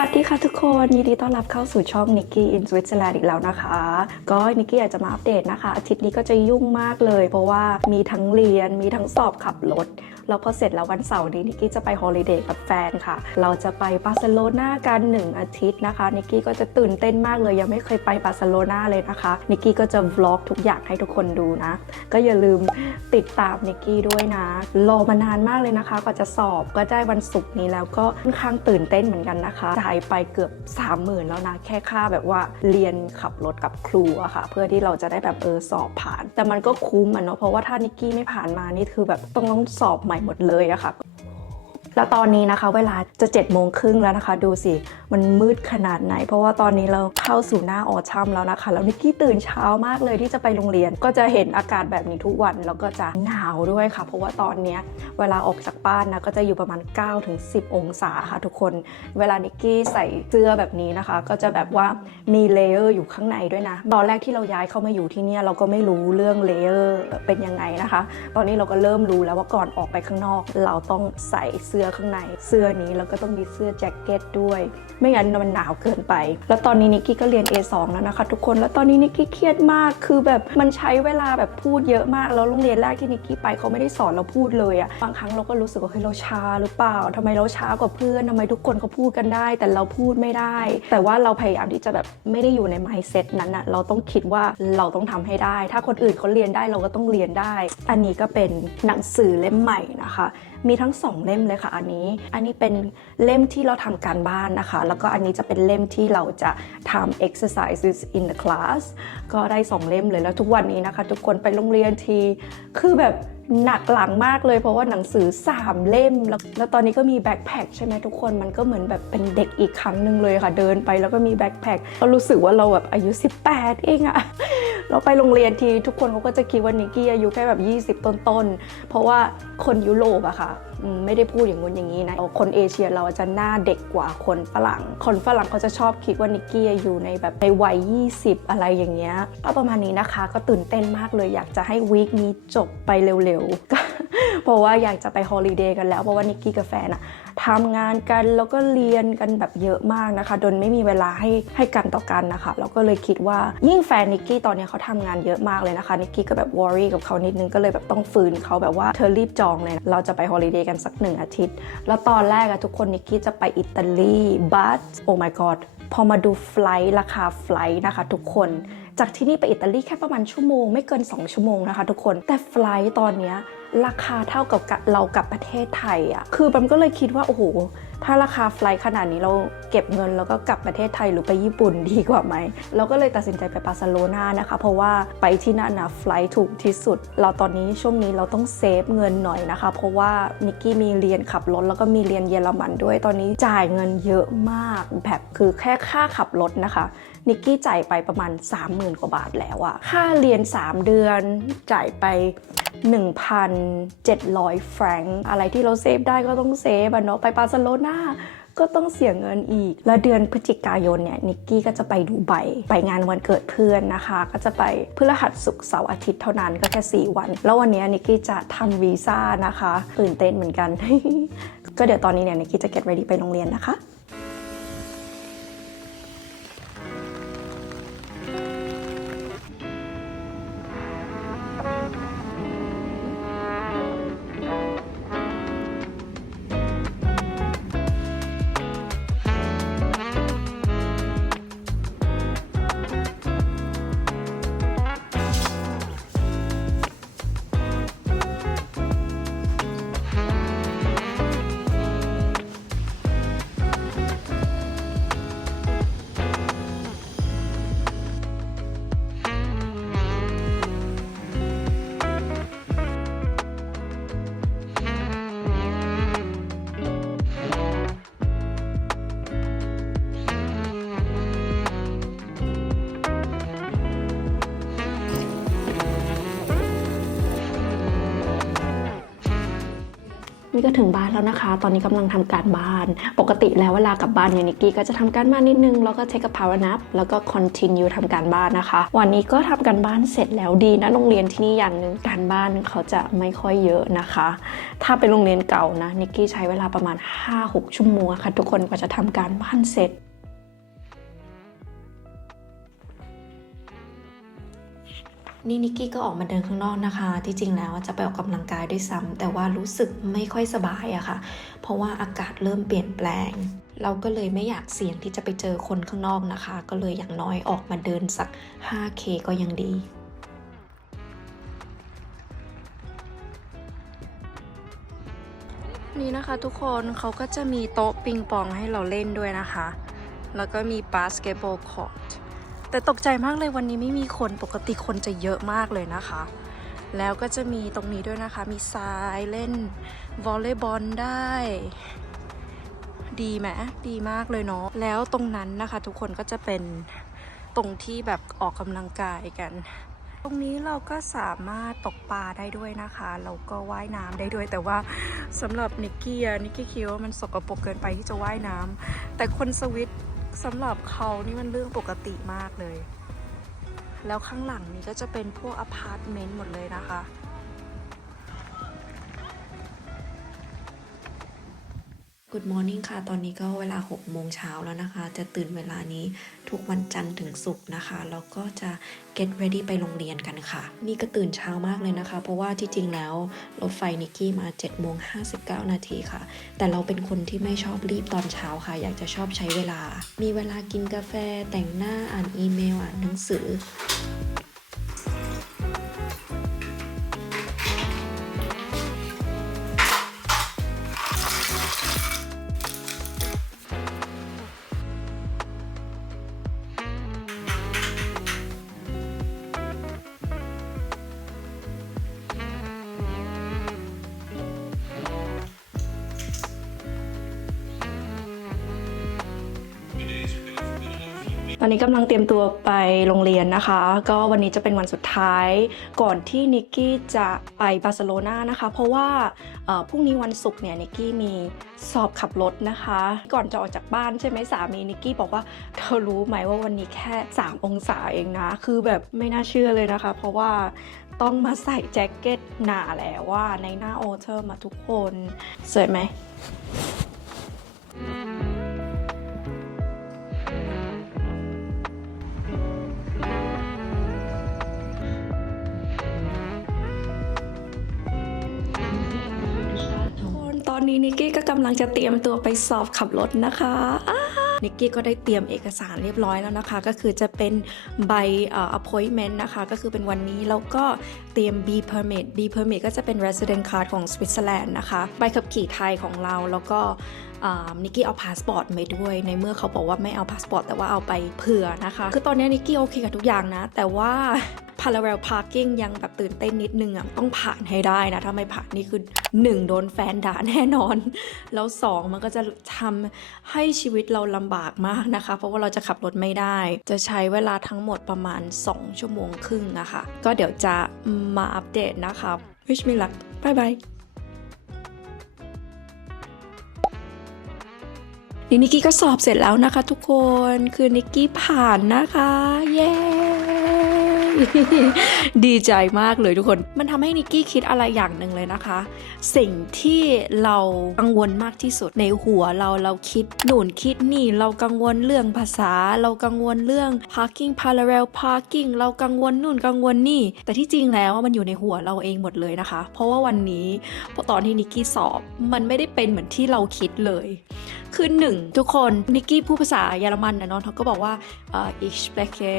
วัสดีค่ะทุกคนยินดีต้อนรับเข้าสู่ช่อง Nikki in Switzerland อีกแล้วนะคะ ก็นิกกี้อยากจะมาอัปเดตนะคะ อาทิตย์นี้ก็จะยุ่งมากเลย เพราะว่ามีทั้งเรียนมีทั้งสอบขับรถ แล้วพอเสร็จแล้ววันเสาร์นี้นิกกี้จะไปฮอลิเดย์กับแฟนค่ะ เราจะไปบาร์เซโลนากันหนึ่งอาทิตย์นะคะนิกกี้ก็จะตื่นเต้นมากเลยยังไม่เคยไปบาร์เซโลนาเลยนะคะนิกกี้ก็จะวล็อกทุกอย่างให้ทุกคนดูนะ ก็อย่าลืมติดตามนิกกี้ด้วยนะรอมานานมากเลยนะคะกว่าจะสอบก็ได้วันศุกร์นี้แล้วก็ค่อนข้างตื่นเต้นเหมือนกันนะคะจ่ายไปเกือบ 30,000 แล้วนะ แค่ค่าแบบว่าเรียนขับรถกับครูอะค่ะ เพื่อที่เราจะได้แบบเออสอบผ่าน แต่มันก็คุ้มอะเนาะเพราะว่าถ้านิกกี้ไม่ผ่านมานี่คือแบบต้องต้องสอบใหม่หมดเลยอะค่ะ แล้วตอนนี้นะคะเวลาจะ7จ็ดโมงครึ่งแล้วนะคะ ดูสิ มันมืดขนาดไหน เพราะว่าตอนนี้เราเข้าสู่หน้าออชัมแล้วนะคะ แล้วนิกกี้ตื่นเช้ามากเลยที่จะไปโรงเรียน ก็จะเห็นอากาศแบบนี้ทุกวัน แล้วก็จะหนาวด้วยค่ะ เพราะว่าตอนนี้เวลาออกจากบ้านนะก็จะอยู่ประมาณ 9-10 องศาค่ะทุกคน เวลานิกกี้ใส่เสื้อแบบนี้นะคะ ก็จะแบบว่ามีเลเยอร์อยู่ข้างในด้วยนะ ตอนแรกที่เราย้ายเข้ามาอยู่ที่นี่เราก็ไม่รู้เรื่องเลเยอร์เป็นยังไงนะคะ ตอนนี้เราก็เริ่มรู้แล้วว่าก่อนออกไปข้างนอก เราต้องใส่เสื้อข้างในเสื้อนี้แล้วก็ต้องมีเสื้อแจ็คเก็ตด้วย ไม่งั้นมันหนาวเกินไป แล้วตอนนี้นิกกี้ก็เรียน A2 แล้วนะคะ ทุกคนแล้วตอนนี้นิกกี้เครียดมากคือแบบมันใช้เวลาแบบพูดเยอะมากแล้วโรงเรียนแรกที่นิกกี้ไปเขาไม่ได้สอนเราพูดเลยอะบางครั้งเราก็รู้สึกว่าเฮ้ยเราช้าหรือเปล่าทำไมเราช้ากว่าเพื่อนทำไมทุกคนเขาพูดกันได้ แต่เราพูดไม่ได้ แต่ว่าเราพยายามที่จะแบบไม่ได้อยู่ใน mindset นั้นอะเราต้องคิดว่าเราต้องทำให้ได้ ถ้าคนอื่นเขาเรียนได้เราก็ต้องเรียนได้ อันนี้ก็เป็นหนังสือเล่มใหม่นะคะ มีทั้งสองเล่มเลยค่ะอันนี้ อันนี้เป็นเล่มที่เราทำการบ้านนะคะ แล้วก็อันนี้จะเป็นเล่มที่เราจะทำ exercises in the class ก็ได้สองเล่มเลยแล้วทุกวันนี้นะคะ ทุกคนไปโรงเรียนที คือแบบหนักหลังมากเลยเพราะว่าหนังสือ 3 เล่ม แล้วแล้วตอนนี้ก็มีแบ็คแพคใช่ไหมทุกคนมันก็เหมือนแบบเป็นเด็กอีกครั้งหนึ่งเลยค่ะ เดินไปแล้วก็มีแบ็คแพคก็รู้สึกว่าเราแบบอายุ 18 เองอะเราไปโรงเรียนทีทุกคนเขาก็จะคิดว่านิกกี้อายุแค่แบบ 20 ต้นๆ เพราะว่าคนยุโรปอะค่ะ ไม่ได้พูดอย่างงู้นอย่างนี้นะคนเอเชียเราจะหน้าเด็กกว่าคนฝรั่ง คนฝรั่งเขาจะชอบคิดว่านิกกี้อยู่ในแบบในวัย 20 อะไรอย่างเงี้ยก็ประมาณนี้นะคะ ก็ตื่นเต้นมากเลย อยากจะให้วีคนี้จบไปเร็วๆเพราะว่าอยากจะไปฮอลิเดย์กันแล้วเพราะว่านิกกี้กับแฟนอะ ทำงานกันแล้วก็เรียนกันแบบเยอะมากนะคะจนไม่มีเวลาให้ให้กันต่อกันนะคะแล้วก็เลยคิดว่ายิ่งแฟนนิกกี้ตอนนี้เขาทำงานเยอะมากเลยนะคะนิกกี้ก็แบบวอรี่กับเขานิดนึงก็เลยแบบต้องฝืนเขาแบบว่าเธอรีบจองเลยเราจะไปฮอลิเดย์กันสักหนึ่งอาทิตย์ แล้วตอนแรกอะทุกคนนิกกี้จะไปอิตาลี but oh my god พอมาดูไฟลท์ราคาไฟลท์นะคะ ทุกคน จากที่นี่ไปอิตาลีแค่ประมาณชั่วโมงไม่เกิน 2 ชั่วโมงนะคะ ทุกคนแต่ไฟลท์ตอนนี้ราคาเท่ากับเรากับประเทศไทยอะคือบัมก็เลยคิดว่าโอ้โห ถ้าราคาไฟล์ขนาดนี้เราเก็บเงินแล้วก็กลับประเทศไทยหรือไปญี่ปุ่นดีกว่าไหม เราก็เลยตัดสินใจไปบาร์เซโลนานะคะ เพราะว่าไปที่นั่นนะไฟล์ถูกที่สุด เราตอนนี้ช่วงนี้เราต้องเซฟเงินหน่อยนะคะ เพราะว่านิกกี้มีเรียนขับรถแล้วก็มีเรียนเยอรมันด้วย ตอนนี้จ่ายเงินเยอะมากแบบคือแค่ค่าขับรถนะคะ นิกกี้จ่ายไปประมาณ 30,000 กว่าบาทแล้วอะค่าเรียน 3 เดือนจ่ายไป 1,700 แฟรงก์อะไรที่เราเซฟได้ก็ต้องเซฟอะเนาะไปบาร์เซโลนาก็ต้องเสียเงินอีก แล้วเดือนพฤศจิกายนเนี่ยนิกกี้ก็จะไปดูไบไปงานวันเกิดเพื่อนนะคะ ก็จะไปพฤหัสศุกร์เสาร์อาทิตย์เท่านั้นก็แค่ 4 วัน แล้ววันนี้นิกกี้จะทำวีซ่านะคะ ตื่นเต้นเหมือนกัน ก็เดี๋ยวตอนนี้เนี่ยนิกกี้จะ get ready ไปโรงเรียนนะคะ นี่ก็ถึงบ้านแล้วนะคะ ตอนนี้กำลังทำการบ้าน ปกติแล้วเวลากลับบ้านเนี่ยนิกกี้ก็จะทำการบ้านนิดนึง แล้วก็เช็คกับพาวนับแล้วก็คอนติเนียทำการบ้านนะคะ วันนี้ก็ทำการบ้านเสร็จแล้วดีนะโรงเรียนที่นี่อย่างหนึ่งการบ้านเขาจะไม่ค่อยเยอะนะคะ ถ้าเป็นโรงเรียนเก่านะนิกกี้ใช้เวลาประมาณ 5-6 ชั่วโมงค่ะทุกคนกว่าจะทำการบ้านเสร็จ นี่นิกกี้ก็ออกมาเดินข้างนอกนะคะ ที่จริงแล้วจะไปออกกำลังกายด้วยซ้ำแต่ว่ารู้สึกไม่ค่อยสบายอะค่ะ เพราะว่าอากาศเริ่มเปลี่ยนแปลง เราก็เลยไม่อยากเสี่ยงที่จะไปเจอคนข้างนอกนะคะ ก็เลยอย่างน้อยออกมาเดินสัก 5K ก็ยังดีนี่นะคะทุกคนเขาก็จะมีโต๊ะปิงปองให้เราเล่นด้วยนะคะ แล้วก็มีบาสเกตบอลคอร์ต แต่ตกใจมากเลยวันนี้ไม่มีคนปกติคนจะเยอะมากเลยนะคะ แล้วก็จะมีตรงนี้ด้วยนะคะ มีทรายเล่นวอลเลย์บอลได้ ดีไหมดีมากเลยเนาะแล้วตรงนั้นนะคะ ทุกคนก็จะเป็นตรงที่แบบออกกำลังกายกัน ตรงนี้เราก็สามารถตกปลาได้ด้วยนะคะแล้วก็ว่ายน้ำได้ด้วยแต่ว่าสำหรับนิกกี้นิกกี้คิดว่ามันสกปรกเกินไปที่จะว่ายน้ำแต่คนสวิต สำหรับเขานี่มันเรื่องปกติมากเลย แล้วข้างหลังนี้ก็จะเป็นพวกอพาร์ตเมนต์หมดเลยนะคะ Good morning ค่ะ ตอนนี้ก็เวลา 6 โมงเช้าแล้วนะคะ จะตื่นเวลานี้ทุกวันจันทร์ถึงศุกร์นะคะ แล้วก็จะ get ready ไปโรงเรียนกันค่ะ นี่ก็ตื่นเช้ามากเลยนะคะ เพราะว่าที่จริงแล้ว รถไฟนิกกี้มา7โมง59 นาทีค่ะ แต่เราเป็นคนที่ไม่ชอบรีบตอนเช้าค่ะ อยากจะชอบใช้เวลา มีเวลากินกาแฟ แต่งหน้า อ่านอีเมล อ่านหนังสือ อนนี้กำลังเตรียมตัวไปโรงเรียนนะคะ ก็วันนี้จะเป็นวันสุดท้ายก่อนที่นิกกี้จะไปบาร์เซโลนานะคะ เพราะว่าพรุ่งนี้วันศุกร์เนี่ยนิกกี้มีสอบขับรถนะคะ ก่อนจะออกจากบ้านใช่ไหมสามีนิกกี้บอกว่าเธอรู้ไหมว่าวันนี้แค่ 3 องศาเองนะ คือแบบไม่น่าเชื่อเลยนะคะ เพราะว่าต้องมาใส่แจ็คเก็ตหนาแล้วว่าในหน้าโอเทอร์มาทุกคนสวยไหม อนนี้นิกกี้ก็กำลังจะเตรียมตัวไปสอบขับรถนะคะนิกกี้ก็ได้เตรียมเอกสารเรียบร้อยแล้วนะคะ ก็คือจะเป็นใบออ appointment นะคะ ก็คือเป็นวันนี้ แล้วก็เตรียม B permit B permit ก็จะเป็น resident card ของสวิตเซอร์แลนด์นะคะใบขับขี่ไทยของเราแล้วก็นิกกี้เอาพาสปอร์ตไปด้วย ในเมื่อเขาบอกว่าไม่เอาพาสปอร์ตแต่ว่าเอาไปเผื่อนะคะ คือตอนนี้นิกกี้โอเคกับทุกอย่างนะ แต่ว่า parallel parking ยังแบบตื่นเต้นนิดนึงอะต้องผ่านให้ได้นะ ถ้าไม่ผ่านนี่คือ 1 โดนแฟนด่าแน่นอน แล้ว 2 มันก็จะทำให้ชีวิตเราลำบากมากนะคะ เพราะว่าเราจะขับรถไม่ได้ จะใช้เวลาทั้งหมดประมาณ 2 ชั่วโมงครึ่งนะคะ ก็เดี๋ยวจะมาอัปเดตนะคะ wish me luck bye bye นี่นิกกี้ก็สอบเสร็จแล้วนะคะทุกคน คือนิกกี้ผ่านนะคะ เย้ ดีใจมากเลยทุกคน มันทำให้นิกกี้คิดอะไรอย่างหนึ่งเลยนะคะ สิ่งที่เรากังวลมากที่สุดในหัวเราเราคิดหนุนคิดนี่เรากังวลเรื่องภาษา เรากังวลเรื่อง parking parallel parking เรากังวลนู่นกังวลนี่ แต่ที่จริงแล้วมันอยู่ในหัวเราเองหมดเลยนะคะ เพราะว่าวันนี้พอตอนที่นิกกี้สอบ มันไม่ได้เป็นเหมือนที่เราคิดเลย คือหนึ่งทุกคนนิกกี้พูดภาษาเยอรมันนะน้องเขาก็บอกว่าอ่อ ich spreche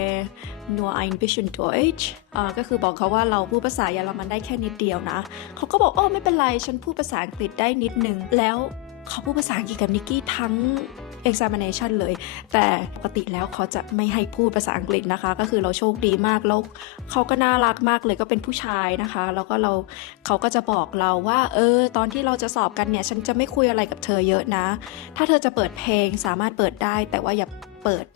nur ein bisschen Deutsch เอ่อก็คือบอกเขาว่าเราพูดภาษาเยอรมันได้แค่นิดเดียวนะ เขาก็บอกโอ้ไม่เป็นไร ฉันพูดภาษาอังกฤษได้นิดนึง แล้วเขาพูดภาษาอังกฤษกับนิกกี้ทั้ง examination เลย แต่ปกติแล้วเขาจะไม่ให้พูดภาษาอังกฤษนะคะ ก็คือเราโชคดีมากแล้วเขาก็น่ารักมากเลยก็เป็นผู้ชายนะคะ แล้วก็เราเขาก็จะบอกเราว่า เออ ตอนที่เราจะสอบกันเนี่ย ฉันจะไม่คุยอะไรกับเธอเยอะนะ ถ้าเธอจะเปิดเพลงสามารถเปิดได้แต่ว่าอย่า เปิด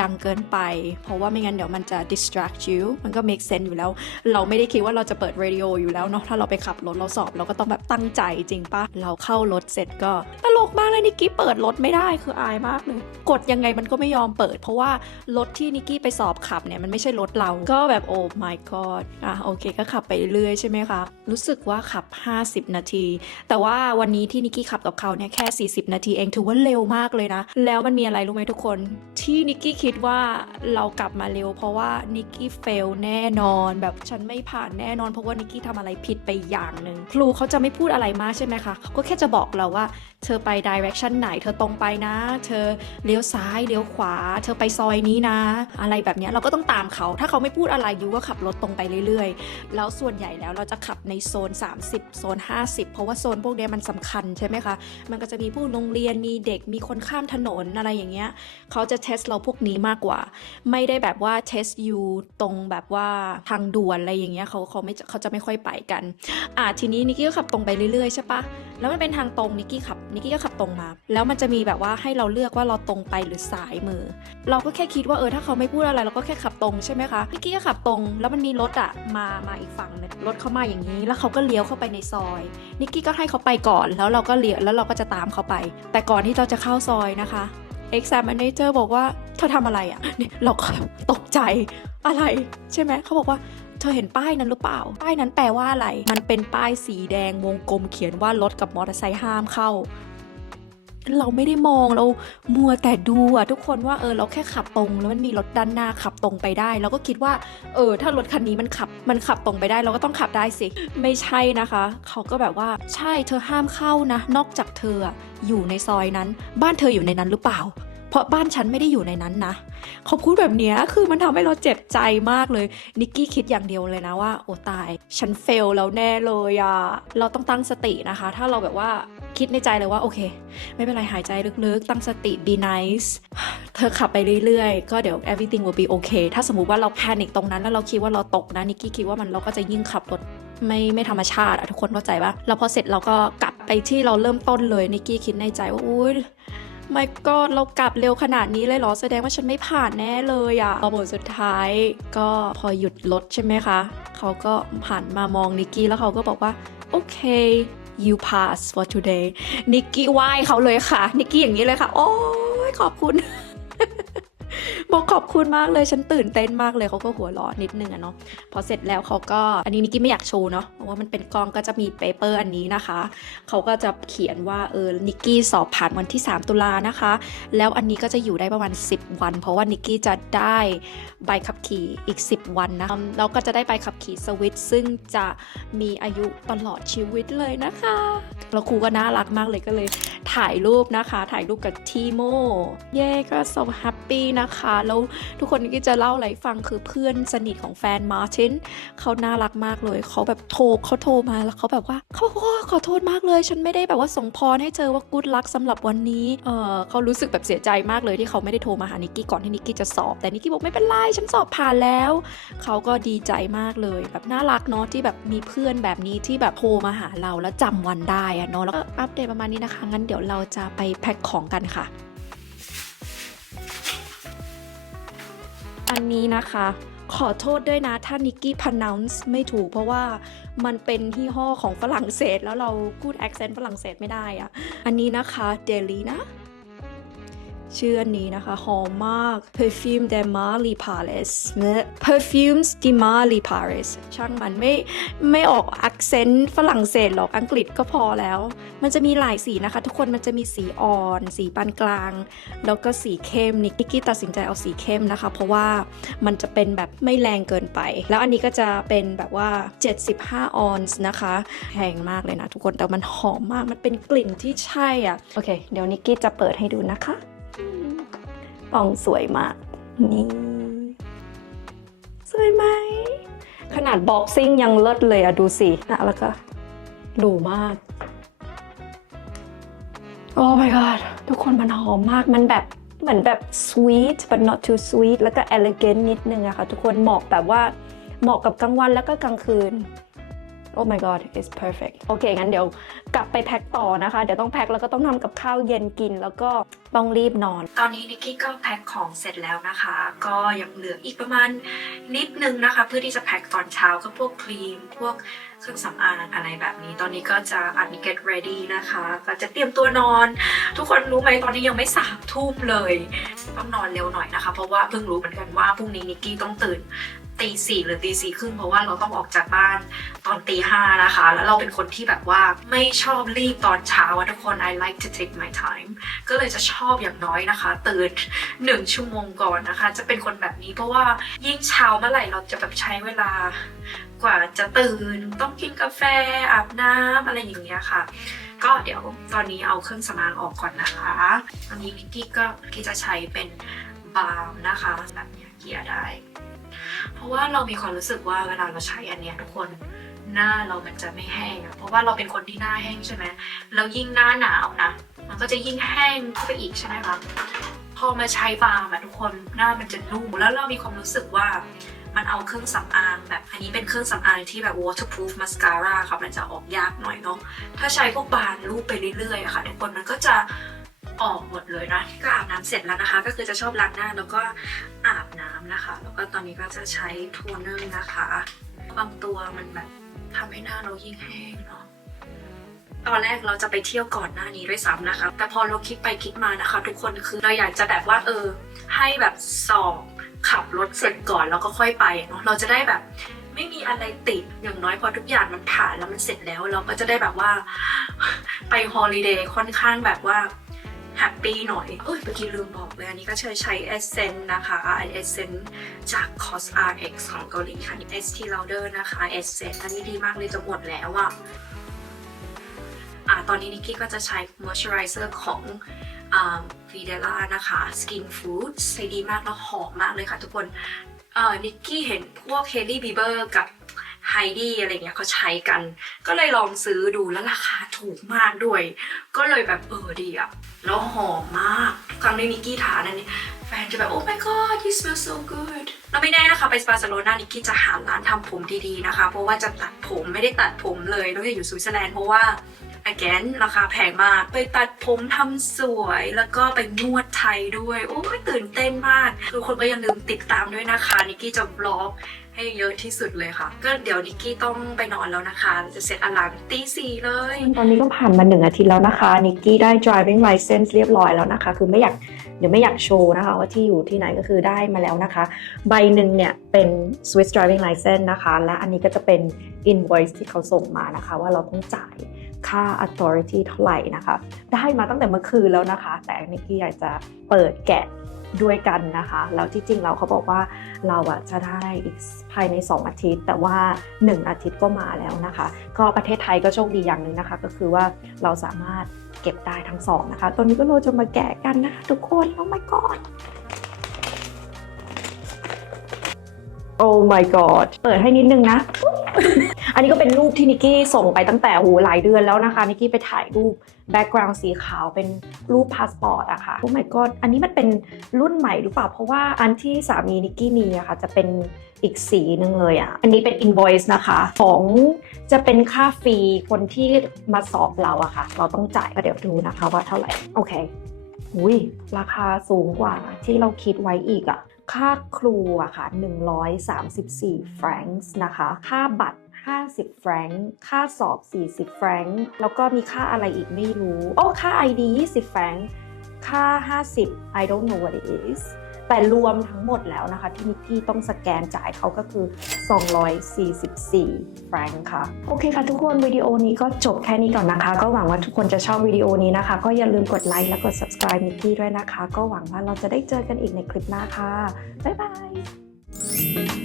ดังเกินไป เพราะว่าไม่งั้นเดี๋ยวมันจะ distract you มันก็ make sense อยู่แล้ว เราไม่ได้คิดว่าเราจะเปิด radio อยู่แล้วเนาะถ้าเราไปขับรถเราสอบ เราก็ต้องแบบตั้งใจจริงปะเราเข้ารถเสร็จก็ตลกมากเลยนิกกี้เปิดรถไม่ได้คืออายมากเลยกดยังไงมันก็ไม่ยอมเปิด เพราะว่ารถที่นิกกี้ไปสอบขับเนี่ยมันไม่ใช่รถเราก็แบบโอ้ my god อะโอเคก็ขับไปเรื่อยใช่ไหมคะรู้สึกว่าขับ 50 นาที แต่ว่าวันนี้ที่นิกกี้ขับกับเขาเนี่ยแค่ 40 นาทีเองถือว่าเร็วมากเลยนะ แล้วมันมีอะไรรู้ไหมทุกคนที่นิกกี้คิดว่าเรากลับมาเร็ว เพราะว่านิกกี้เฟลแน่นอนแบบฉันไม่ผ่านแน่นอนเพราะว่านิกกี้ทำอะไรผิดไปอย่างหนึ่งครูเขาจะไม่พูดอะไรมากใช่ไหมคะเขาก็แค่จะบอกเราว่าเธอไป direction ไหน เธอตรงไปนะ เธอเลี้ยวซ้ายเลี้ยวขวา เธอไปซอยนี้นะ อะไรแบบนี้เราก็ต้องตามเขา ถ้าเขาไม่พูดอะไรยูก็ขับรถตรงไปเรื่อยๆ แล้วส่วนใหญ่แล้วเราจะขับในโซน 30 โซน 50 เพราะว่าโซนพวกนี้มันสำคัญใช่ไหมคะมันก็จะมีผู้โรงเรียนมีเด็กมีคนข้ามถนนอะไรอย่างเงี้ยเขาจะเทสเราพวกนี้มากกว่า ไม่ได้แบบว่าเทสยูตรงแบบว่าทางด่วนอะไรอย่างเงี้ยเขาเขาไม่เขาจะไม่ค่อยไปกันอะทีนี้นิกกี้ก็ขับตรงไปเรื่อยๆใช่ปะแล้วมันเป็นทางตรงนิกกี้ขับนิกกี้ก็ขับตรงมา แล้วมันจะมีแบบว่าให้เราเลือกว่าเราตรงไปหรือสายมือ เราก็แค่คิดว่าเออถ้าเขาไม่พูดอะไรเราก็แค่ขับตรงใช่ไหมคะนิกกี้ก็ขับตรง แล้วมันมีรถอะมามาอีกฝั่งหนึงรถเข้ามาอย่างนี้ แล้วเขาก็เลี้ยวเข้าไปในซอยนิกกี้ก็ให้เขาไปก่อนแล้วเราก็เลี้ยวแล้วเราก็จะตามเขาไป แต่ก่อนที่เราจะเข้าซอยนะคะ examiner บอกว่าเธอทำอะไรอะเนี่ยเราก็ตกใจอะไรใช่ไหมเขาบอกว่าเธอเห็นป้ายนั้นหรือเปล่า ป้ายนั้นแปลว่าอะไร มันเป็นป้ายสีแดงวงกลมเขียนว่ารถกับมอเตอร์ไซค์ห้ามเข้า เราไม่ได้มองเรามัวแต่ดูอะทุกคนว่าเออเราแค่ขับตรง แล้วมันมีรถด้านหน้าขับตรงไปได้เราก็คิดว่า เออ ถ้ารถคันนี้มันขับมันขับตรงไปได้ เราก็ต้องขับได้สิ ไม่ใช่นะคะ เขาก็แบบว่าใช่เธอห้ามเข้านะ นอกจากเธออยู่ในซอยนั้น บ้านเธออยู่ในนั้นหรือเปล่า เพราะบ้านฉันไม่ได้อยู่ในนั้นนะเขาพูดแบบนี้คือมันทำให้เราเจ็บใจมากเลยนิกกี้คิดอย่างเดียวเลยนะว่าโอ้ตาย ฉันเฟลแล้วแน่เลยอะเราต้องตั้งสตินะคะ ถ้าเราแบบว่าคิดในใจเลยว่าโอเค ไม่เป็นไรหายใจลึกๆ ตั้งสติ be nice เธอขับไปเรื่อยๆ ก็เดี๋ยว everything will be okay ถ้าสมมุติว่าเราแพนิคตรงนั้น แล้วเราคิดว่าเราตกนะนิกกี้คิดว่ามันเราก็จะยิ่งขับรถไม่ไม่ธรรมชาติอะทุกคนเข้าใจปะแล้วพอเสร็จเราก็กลับไปที่เราเริ่มต้นเลยนิกกี้คิดในใจว่าอุ้ย ไม่ก็เรากลับเร็วขนาดนี้เลยเหรอ แสดงว่าฉันไม่ผ่านแน่เลยอะพอบทสุดท้ายก็พอหยุดรถใช่ไหมคะ เขาก็หันมามองนิกกี้แล้วเขาก็บอกว่า โอเค you pass for today นิกกี้ไหว้เขาเลยค่ะ นิกกี้อย่างนี้เลยค่ะ โอ้ยขอบคุณบอกขอบคุณมากเลยฉันตื่นเต้นมากเลยเขาก็หัวเร้อนนิดนึงอะเนาะพอเสร็จแล้วเขาก็อันนี้นิกกี้ไม่อยากโชว์เนาะ ราะว่ามันเป็นกองก็จะมีเปเปอร์อันนี้นะคะ เขาก็จะเขียนว่าเออนิกกี้สอบผ่านวันที่ 3 ตุลานะคะ แล้วอันนี้ก็จะอยู่ได้ประมาณ 10 วัน เพราะว่านิกกี้จะได้ใบขับขี่อีก 10 วันนะแล้วก็จะได้ใบขับขี่สวิตซึ่งจะมีอายุตลอดชีวิตเลยนะคะแล้วครูก็น่ารักมากเลยก็เลยถ่ายรูปนะคะ ถ่ายรูปกับทีโมเย่ก็ so happy นะคะ แล้วทุกคนก็จะเล่าอะไรฟังคือเพื่อนสนิทของแฟนมาร์ตินเขาน่ารักมากเลย เขาแบบโทรเขาโทรมาแล้วเขาแบบว่าเขาบอกว่าขอโทษมากเลย ฉันไม่ได้แบบว่าส่งพรให้เจอว่า good luck สำหรับวันนี้เออเขารู้สึกแบบเสียใจมากเลยที่เขาไม่ได้โทรมาหานิกกี้ก่อนที่นิกกี้จะสอบ แต่นิกกี้บอกไม่เป็นไรฉันสอบผ่านแล้วเขาก็ดีใจมากเลย แบบน่ารักเนาะที่แบบมีเพื่อนแบบนี้ที่แบบโทรมาหาเราแล้วจำวันได้อะเนาะแล้วก็อัปเดตประมาณนี้นะคะ งั้นเดี๋ยวเราจะไปแพ็คของกันค่ะ อันนี้นะคะ ขอโทษด้วยนะถ้านิกกี้พ r o n o u n c e ไม่ถูกเพราะว่ามันเป็นที่ห้อของฝรั่งเศส แล้วเราพูดแอคเซนต์ฝรั่งเศสไม่ได้อะอันนี้นะคะเดลีนะ ชื่ออันนี้นะคะ หอมมาก perfume de Marly Palace และ perfumes de Marly Paris ช่างมันไม่ไม่ออก accent ฝรั่งเศสหรอกอังกฤษก็พอแล้ว มันจะมีหลายสีนะคะ ทุกคนมันจะมีสีอ่อน สีปานกลาง แล้วก็สีเข้มนิกกี้ตัดสินใจเอาสีเข้มนะคะ เพราะว่ามันจะเป็นแบบไม่แรงเกินไป แล้วอันนี้ก็จะเป็นแบบว่า 75 ออนซ์นะคะแพงมากเลยนะทุกคนแต่มันหอมมากมันเป็นกลิ่นที่ใช่อะโอเค เดี๋ยวนิกกี้จะเปิดให้ดูนะคะ กล่องสวยมาก นี่ สวยไหม ขนาดบ็อกซิ่งยังเลิศเลยอะดูสินะแล้วก็หรูมาก โอ้ my god ทุกคนมันหอมมาก มันแบบเหมือนแบบ sweet but not too sweet แล้วก็ elegant นิดนึงอะค่ะ ทุกคนเหมาะแบบว่าเหมาะกับกลางวันแล้วก็กลางคืน Oh my god it's perfect โอเคงั้นเดี๋ยวกลับไปแพ็คต่อนะคะ เดี๋ยวต้องแพ็คแล้วก็ต้องทำกับข้าวเย็นกินแล้วก็ต้องรีบนอน ตอนนี้นิกกี้ก็แพ็คของเสร็จแล้วนะคะ ก็ยังเหลืออีกประมาณนิดนึงนะคะ เพื่อที่จะแพ็คตอนเช้าก็พวกครีม พวกเครื่องสำอางอะไรแบบนี้ ตอนนี้ก็จะอันนี้ get ready นะคะ ก็จะเตรียมตัวนอน ทุกคนรู้ไหมตอนนี้ยังไม่สามทุ่มเลย ต้องนอนเร็วหน่อยนะคะ เพราะว่าเพิ่งรู้เหมือนกันว่าพรุ่งนี้นิกกี้ต้องตื่น ตีสี่หรือตีสี่ครึ่งเพราะว่าเราต้องออกจากบ้านตอนตีห้านะคะ แล้วเราเป็นคนที่แบบว่าไม่ชอบรีบตอนเช้าทุกคน I like to take my time ก็เลยจะชอบอย่างน้อยนะคะ ตื่นหนึ่งชั่วโมงก่อนนะคะ จะเป็นคนแบบนี้เพราะว่ายิ่งเช้าเมื่อไหร่เราจะแบบใช้เวลากว่าจะตื่นต้องกินกาแฟอาบน้ำอะไรอย่างเงี้ยค่ะก็เดี๋ยวตอนนี้เอาเครื่องสำอางออกก่อนนะคะตอนนี้นิกกี้ก็กี้จะใช้เป็นบาล์มนะคะแบบเนี้ยเกลี่ยได้ เพราะว่าเรามีความรู้สึกว่าเวลาเราใช้อันเนี้ยทุกคนหน้าเรามันจะไม่แห้งเพราะว่าเราเป็นคนที่หน้าแห้งใช่ไหมแล้วยิ่งหน้าหนาวนะ มันก็จะยิ่งแห้งเข้าไปอีกใช่ไหมคะพอมาใช้บาล์มอะทุกคนหน้ามันจะนุ่มแล้วเรามีความรู้สึกว่ามันเอาเครื่องสำอางแบบอันนี้เป็นเครื่องสำอางที่แบบ waterproof mascara ค่ะมันจะออกยากหน่อยเนาะถ้าใช้พวกบานรูปไปเรื่อยๆอะค่ะทุกคนมันก็จะ ออกหมดเลยนะก็อาบน้ำเสร็จแล้วนะคะ ก็คือจะชอบล้างหน้าแล้วก็อาบน้ำนะคะ แล้วก็ตอนนี้ก็จะใช้โทนเนอร์นะคะบางตัวมันแบบทำให้หน้าเรายิ่งแห้งเนาะตอนแรกเราจะไปเที่ยวก่อนหน้านี้ด้วยซ้ำนะคะ แต่พอเราคิดไปคิดมานะคะ ทุกคนคือเราอยากจะแบบว่าเออ ให้แบบสอบขับรถเสร็จก่อนแล้วก็ค่อยไปเนาะเราจะได้แบบไม่มีอะไรติดอย่างน้อยพอทุกอย่างมันผ่านแล้วมันเสร็จแล้ว เราก็จะได้แบบว่าไปฮอลิเดย์ค่อนข้างแบบว่า แฮปปี้หน่อยเอ้ยเมื่อกี้ลืมบอกเลยอันนี้ก็ใช้ใช้ Essence นะคะ Essence จาก Cos RX ของเกาหลีค่ะ ST Lauder นะคะ Essence อันนี้ดีมากเลยจะหมดแล้วอะอะตอนนี้นิกกี้ก็จะใช้ Moisturizer ของฟีเดล่านะคะ Skin Food ใช้ดีมากแล้วหอมมากเลยค่ะทุกคนเอ่อนิกกี้เห็นพวกเฮลี่บีเบอร์กับไฮดี้อะไรเงี้ยเขาใช้กัน ก็เลยลองซื้อดูแล้วราคาถูกมากด้วย ก็เลยแบบเออดีอะ แล้วหอมมากทุกครั้งที่นิกกี้ทานอันนี้แฟนจะแบบ oh my god you smell so good แล้วไม่แน่นะคะไปบาร์เซโลนานิกกี้จะหาร้านทำผมดีๆนะคะ เพราะว่าจะตัดผมไม่ได้ตัดผมเลยแล้วจะอยู่สวิตเซอร์แลนด์เพราะว่า again ราคาแพงมาก ไปตัดผมทำสวยแล้วก็ไปนวดไทยด้วย โอ้ยตื่นเต้นมากทุกคนก็อย่าลืมติดตามด้วยนะคะนิกกี้จะบล็อก ให้เยอะที่สุดเลยค่ะ ก็เดี๋ยวนิกกี้ต้องไปนอนแล้วนะคะ จะเสร็จอลามตีสี่เลย ตอนนี้ก็ผ่านมาหนึ่งอาทิตย์แล้วนะคะนิกกี้ได้ driving license เรียบร้อยแล้วนะคะ คือไม่อยากเดี๋ยวไม่อยากโชว์นะคะ ว่าที่อยู่ที่ไหนก็คือได้มาแล้วนะคะ ใบหนึ่งเนี่ยเป็น Swiss driving license นะคะ และอันนี้ก็จะเป็น invoice ที่เขาส่งมานะคะ ว่าเราต้องจ่ายค่า authority เท่าไหร่นะคะ ได้มาตั้งแต่เมื่อคืนแล้วนะคะ แต่นิกกี้อยากจะเปิดแกะ ด้วยกันนะคะ แล้วที่จริงเราเขาบอกว่าเราอะจะได้อีกภายใน 2 อาทิตย์ แต่ว่า 1 อาทิตย์ก็มาแล้วนะคะ ก็ประเทศไทยก็โชคดีอย่างหนึ่งนะคะ ก็คือว่าเราสามารถเก็บได้ทั้งสองนะคะ ตอนนี้ก็เราจะมาแกะกันนะคะทุกคน oh my god oh my god เปิดให้นิดนึงนะ อันนี้ก็เป็นรูปที่นิกกี้ส่งไปตั้งแต่โหหลายเดือนแล้วนะคะนิกกี้ไปถ่ายรูปแบ็กกราวน์สีขาวเป็นรูปพาสปอร์ตอะค่ะโอ้ my god อันนี้มันเป็นรุ่นใหม่หรือเปล่า เพราะว่าอันที่สามีนิกกี้มีอะค่ะจะเป็นอีกสีหนึ่งเลยอะอันนี้เป็น invoice นะคะ ของจะเป็นค่าฟรีคนที่มาสอบเราอะค่ะ เราต้องจ่ายก็เดี๋ยวดูนะคะว่าเท่าไหร่ โอเคอุ้ยราคาสูงกว่าที่เราคิดไว้อีกอะค่าครูอะค่ะ 134 แฟรงค์นะคะ ค่าบัตร 50 แฟรงค์ค่าสอบ 40 แฟรงค์แล้วก็มีค่าอะไรอีกไม่รู้ โอ้ค่า ID 20 แฟรงค์ค่า 50 I don't know what it is แต่รวมทั้งหมดแล้วนะคะ ที่นิกกี้ต้องสแกนจ่ายเขาก็คือ 244 แฟรงค์ค่ะ โอเคค่ะทุกคนวิดีโอนี้ก็จบแค่นี้ก่อนนะคะ ก็หวังว่าทุกคนจะชอบวิดีโอนี้นะคะ ก็อย่าลืมกดไลค์และกด subscribe นิกกี้ด้วยนะคะ ก็หวังว่าเราจะได้เจอกันอีกในคลิปหน้าค่ะ บ๊ายบาย